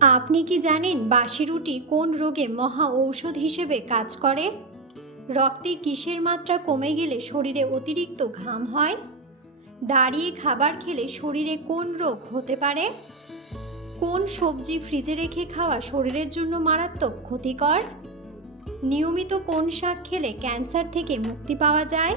আপনি কি জানেন বাসি রুটি কোন রোগে মহা ঔষধ হিসেবে কাজ করে? রক্তে কিসের মাত্রা কমে গেলে শরীরে অতিরিক্ত ঘাম হয়? দাঁড়িয়ে খাবার খেলে শরীরে কোন রোগ হতে পারে? কোন সবজি ফ্রিজে রেখে খাওয়া শরীরের জন্য মারাত্মক ক্ষতিকর? নিয়মিত কোন শাক খেলে ক্যান্সার থেকে মুক্তি পাওয়া যায়?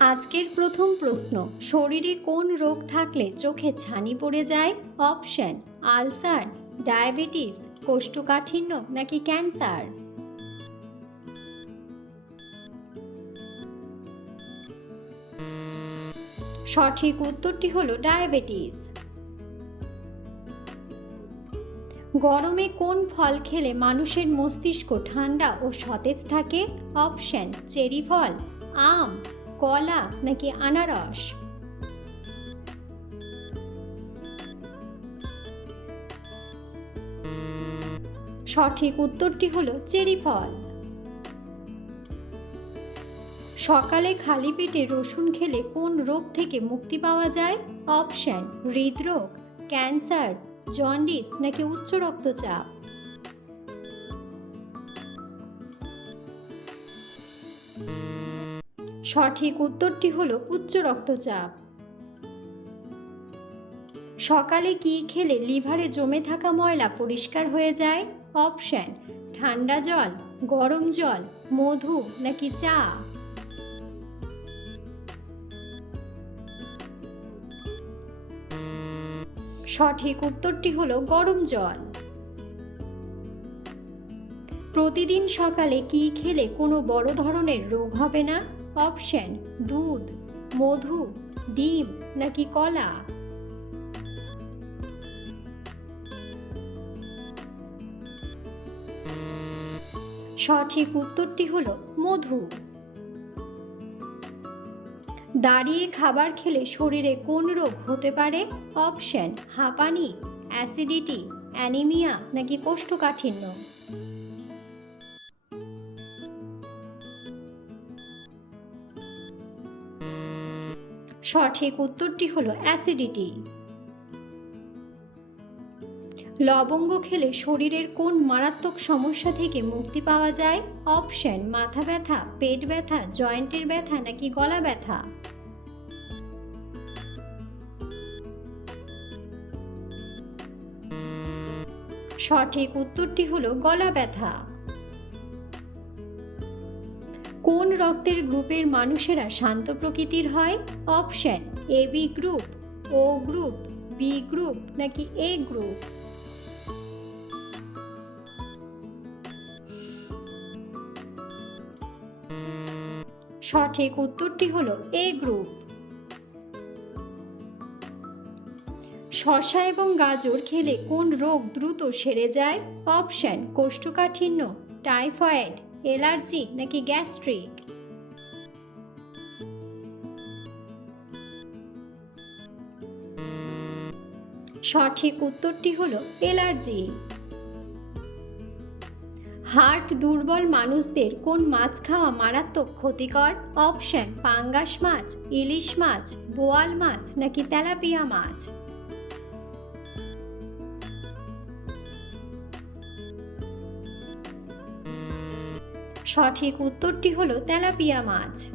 আজকের প্রথম প্রশ্ন, শরীরে কোন রোগ থাকলে চোখে ছানি পড়ে যায়? অপশন, আলসার, ডায়াবেটিস, কোষ্ঠকাঠিন্য নাকি ক্যান্সার? সঠিক উত্তরটি হলো ডায়াবেটিস। গরমে কোন ফল খেলে মানুষের মস্তিষ্ক ঠান্ডা ও সতেজ থাকে? অপশন, চেরি ফল, আম কলা নাকি আনারস? সঠিক উত্তরটি হলো চেরি ফল। সকালে খালি পেটে রসুন খেলে কোন রোগ থেকে মুক্তি পাওয়া যায়? অপশন, হৃদরোগ, ক্যান্সার, জন্ডিস নাকি উচ্চ রক্তচাপ? সঠিক উত্তরটি হলো উচ্চ রক্তচাপ। সকালে কি খেলে লিভারে জমে থাকা ময়লা পরিষ্কার হয়ে যায়? অপশন, ঠান্ডা জল, গরম জল, মধু নাকি চা? সঠিক উত্তরটি হলো গরম জল। প্রতিদিন সকালে কি খেলে কোনো বড় ধরনের রোগ হবে না? অপশন দুধ, মধু, ডিম নাকি কলা? সঠিক উত্তরটি হলো মধু। দাঁড়িয়ে খাবার খেলে শরীরে কোন রোগ হতে পারে? অপশন হাঁপানি, অ্যাসিডিটি, অ্যানিমিয়া নাকি কোষ্ঠকাঠিন্য? সঠিক উত্তরটি হলো অ্যাসিডিটি লবঙ্গ খেলে শরীরের কোন মারাত্মক সমস্যা থেকে মুক্তি পাওয়া যায়? অপশন, মাথা ব্যথা, পেট ব্যথা, জয়েন্টের ব্যথা নাকি গলা ব্যথা? সঠিক উত্তরটি হলো গলা ব্যথা। কোন রক্তের গ্রুপের মানুষেরা শান্ত প্রকৃতির হয়? অপশন এ বি গ্রুপ ও গ্রুপ বি গ্রুপ নাকি এ গ্রুপ সঠিক উত্তরটি হলো এ গ্রুপ শশা এবং গাজর খেলে কোন রোগ দ্রুত সেরে যায়? অপশন, কোষ্ঠকাঠিন্য, টাইফয়েড। অ্যালার্জি নাকি গ্যাস্ট্রিক? সঠিক উত্তরটি হলো অ্যালার্জি হার্ট দুর্বল মানুষদের কোন মাছ খাওয়া মারাত্মক ক্ষতিকর? অপশন, পাঙ্গাস মাছ, ইলিশ মাছ, বোয়াল মাছ নাকি তেলাপিয়া মাছ? সঠিক উত্তরটি হলো তেলাপিয়া মাছ।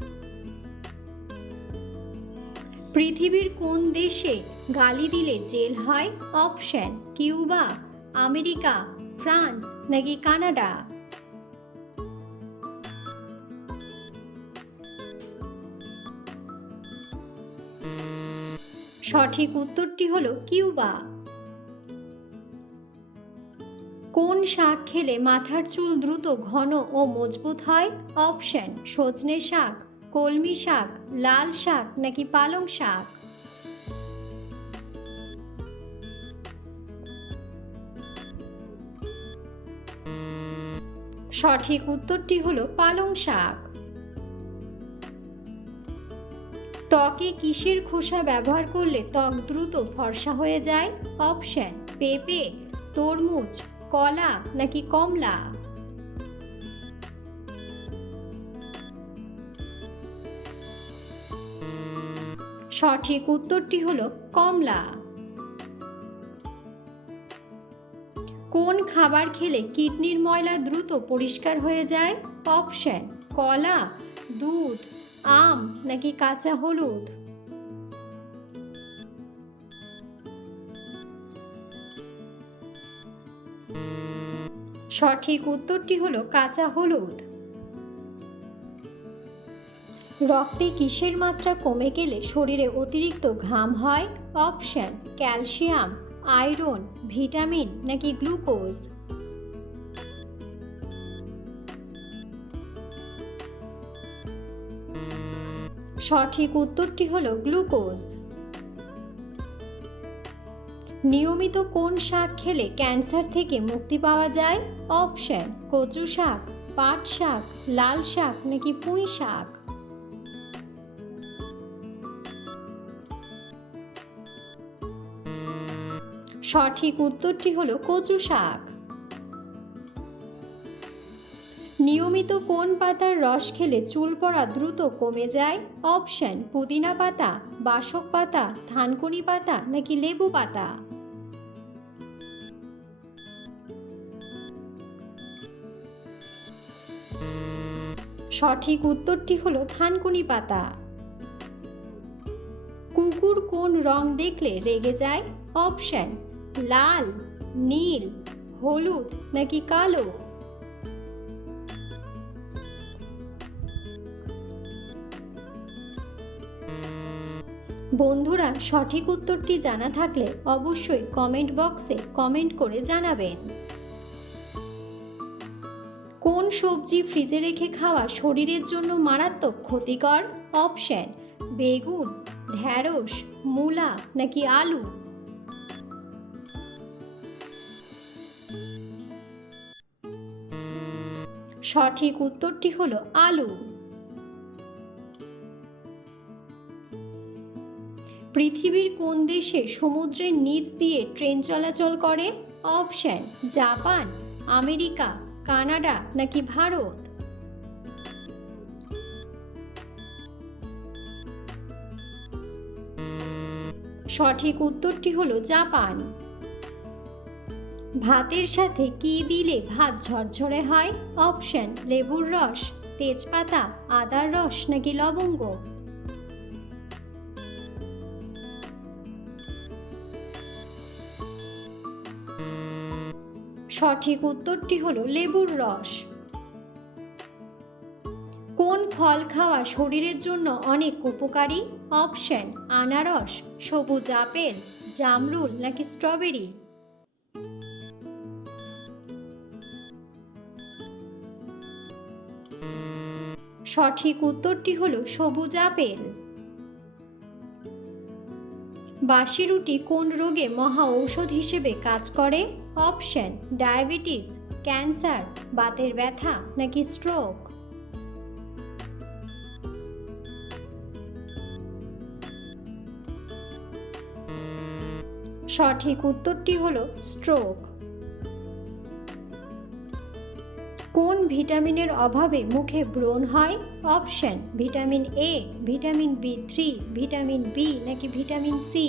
পৃথিবীর কোন দেশে গালি দিলে জেল হয়? অপশন, কিউবা, আমেরিকা, ফ্রান্স নাকি কানাডা? সঠিক উত্তরটি হলো কিউবা। কোন শাক খেলে মাথার চুল দ্রুত ঘন ও মজবুত হয়? অপশন, সজনে শাক, কলমি শাক, লাল শাক নাকি পালং শাক? সঠিক উত্তরটি হলো পালং শাক। ত্বকে কিসের খোসা ব্যবহার করলে ত্বক দ্রুত ফর্সা হয়ে যায়? অপশন, পেঁপে, তরমুজ কলা নাকি কমলা? সঠিক উত্তরটি হলো কমলা। কোন খাবার খেলে কিডনির ময়লা দ্রুত পরিষ্কার হয়ে যায়? অপশন, কলা, দুধ, আম নাকি কাঁচা হলুদ? সঠিক উত্তরটি হলো কাঁচা হলুদ। রক্তে কিসের মাত্রা কমে গেলে শরীরে অতিরিক্ত ঘাম হয়? অপশন, ক্যালসিয়াম, আয়রন, ভিটামিন নাকি গ্লুকোজ? সঠিক উত্তরটি হলো গ্লুকোজ। নিয়মিত কোন শাক খেলে ক্যান্সার থেকে মুক্তি পাওয়া যায়? অপশন, কচু শাক, পাট শাক, লাল শাক নাকি পুঁই শাক? সঠিক উত্তরটি হলো কচু শাক। নিয়মিত কোন পাতার রস খেলে চুল পড়া দ্রুত কমে যায়? অপশন, পুদিনা পাতা, বাসক পাতা থানকুনি পাতা নাকি লেবু পাতা? সঠিক উত্তরটি হলো থানকুনি পাতা। কুকুর কোন রং দেখলে রেগে যায়? অপশন, লাল, নীল, হলুদ নাকি কালো? বন্ধুরা, সঠিক উত্তরটি জানা থাকলে অবশ্যই কমেন্ট বক্সে কমেন্ট করে জানাবেন। কোন সবজি ফ্রিজে রেখে খাওয়া শরীরের জন্য মারাত্মক ক্ষতিকর? অপশন, বেগুন, ঢ্যাঁড়স, মূলা নাকি আলু? সঠিক উত্তরটি হলো আলু। পৃথিবীর কোন দেশে সমুদ্রের নিচ দিয়ে ট্রেন চলাচল করে? Option, Japan, America. কানাডা নাকি ভারত? সঠিক উত্তরটি হলো জাপান। ভাতের সাথে কি দিলে ভাত ঝরঝরে হয়? অপশন লেবুর রস, তেজপাতা, আদার রস নাকি লবঙ্গ? সঠিক উত্তরটি হলো লেবুর রস। কোন ফল খাওয়া শরীরের জন্য অনেক উপকারী? অপশন, আনারস, সবুজ আপেল, জামরুল নাকি স্ট্রবেরি? সঠিক উত্তরটি হলো সবুজ আপেল। বাসি রুটি কোন রোগে মহা ঔষধ হিসেবে কাজ করে? অপশন, ডায়াবেটিস, ক্যান্সার, বাতের ব্যথা নাকি স্ট্রোক? সঠিক উত্তরটি হলো স্ট্রোক। কোন ভিটামিনের অভাবে মুখে ব্রণ হয়? Option, vitamin A vitamin B three vitamin B নাকি ভিটামিন সি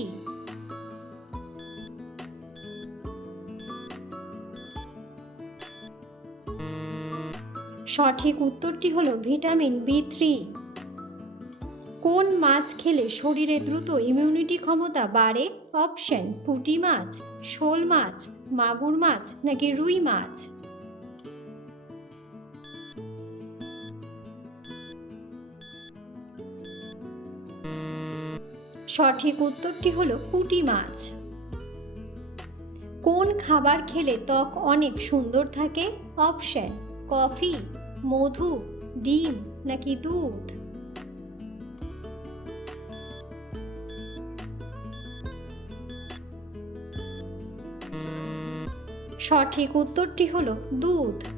সঠিক উত্তরটি হলো ভিটামিন বি থ্রি কোন মাছ খেলে শরীরে দ্রুত ইমিউনিটি ক্ষমতা বাড়ে? অপশন, পুঁটি মাছ, শোল মাছ, মাগুর মাছ নাকি রুই মাছ? সঠিক উত্তরটি হলো পুঁটি মাছ। কোন খাবার খেলে ত্বক অনেক সুন্দর থাকে? অপশন, কফি, মধু, ডিম নাকি দুধ? সঠিক উত্তরটি হলো দুধ।